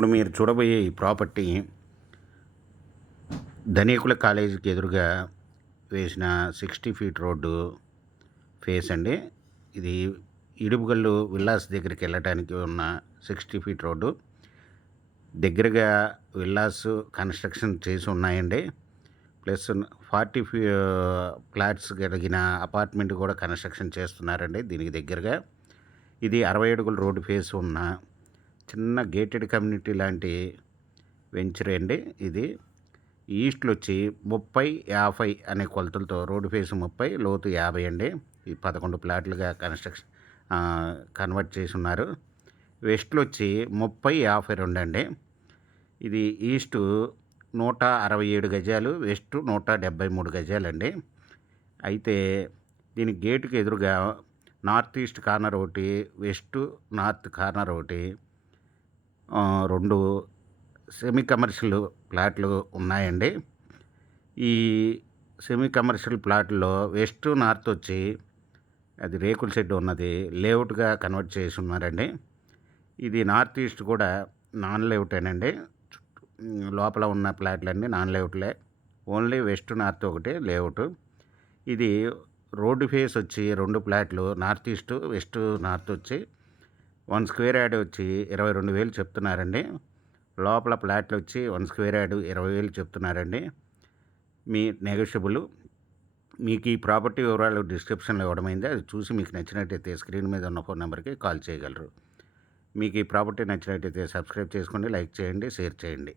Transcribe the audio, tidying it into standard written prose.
ఇప్పుడు మీరు చూడబోయే ఈ ప్రాపర్టీ ధనికుల కాలేజీకి ఎదురుగా వేసిన 60 ఫీట్ రోడ్డు ఫేస్ అండి. ఇది ఇడుపుగల్లు విల్లాస్ దగ్గరికి వెళ్ళటానికి ఉన్న 60 ఫీట్ రోడ్డు. దగ్గరగా విల్లాస్ కన్స్ట్రక్షన్ చేసి ఉన్నాయండి. ప్లస్ 40 ఫ్లాట్స్ కలిగిన అపార్ట్మెంట్ కూడా కన్స్ట్రక్షన్ చేస్తున్నారండి దీనికి దగ్గరగా. ఇది 60 అడుగుల రోడ్డు ఫేస్ ఉన్న చిన్న గేటెడ్ కమ్యూనిటీ లాంటి వెంచర్ అండి. ఇది ఈస్ట్లో వచ్చి 30-50 అనే కొలతలతో రోడ్డు ఫేస్ 30, లోతు 50 అండి. ఈ 11 ప్లాట్లుగా కన్వర్ట్ చేసి ఉన్నారు. వెస్ట్లో వచ్చి 30-52 అండి. ఇది ఈస్టు 167 గజాలు, వెస్ట్ 173 గజాలండి. అయితే దీని గేటుకి ఎదురుగా నార్త్ ఈస్ట్ కార్నర్ ఒకటి, వెస్ట్ నార్త్ కార్నర్ ఒకటి, 2 సెమీ కమర్షియల్ ప్లాట్లు ఉన్నాయండి. ఈ సెమీ కమర్షియల్ ప్లాట్లో వెస్ట్ నార్త్ వచ్చి అది రేకుల షెడ్ ఉన్నది లేఅవుట్గా కన్వర్ట్ చేసి ఉన్నారండి. ఇది నార్త్ ఈస్ట్ కూడా నాన్ లేఅవుటేనండి. లోపల ఉన్న ప్లాట్లన్నీ నాన్ లేఅవుట్లే. ఓన్లీ వెస్ట్ నార్త్ ఒకటి లేఅవుట్. ఇది రోడ్డు ఫేస్ వచ్చి 2 ప్లాట్లు నార్త్ ఈస్ట్, వెస్ట్ నార్త్ వచ్చి 1 స్క్వేర్ యార్డ్ వచ్చి 22,000 చెప్తున్నారండి. లోపల ప్లాట్లు వచ్చి 1 స్క్వేర్ యార్డ్ 20,000 చెప్తున్నారండి. మీ నెగోషియబుల్. మీకు ఈ ప్రాపర్టీ వివరాలు డిస్క్రిప్షన్లో ఇవ్వడమైంది. అది చూసి మీకు నచ్చినట్టయితే స్క్రీన్ మీద ఉన్న ఫోన్ నెంబర్కి కాల్ చేయగలరు. మీకు ఈ ప్రాపర్టీ నచ్చినట్టయితే సబ్స్క్రైబ్ చేసుకోండి, లైక్ చేయండి, షేర్ చేయండి.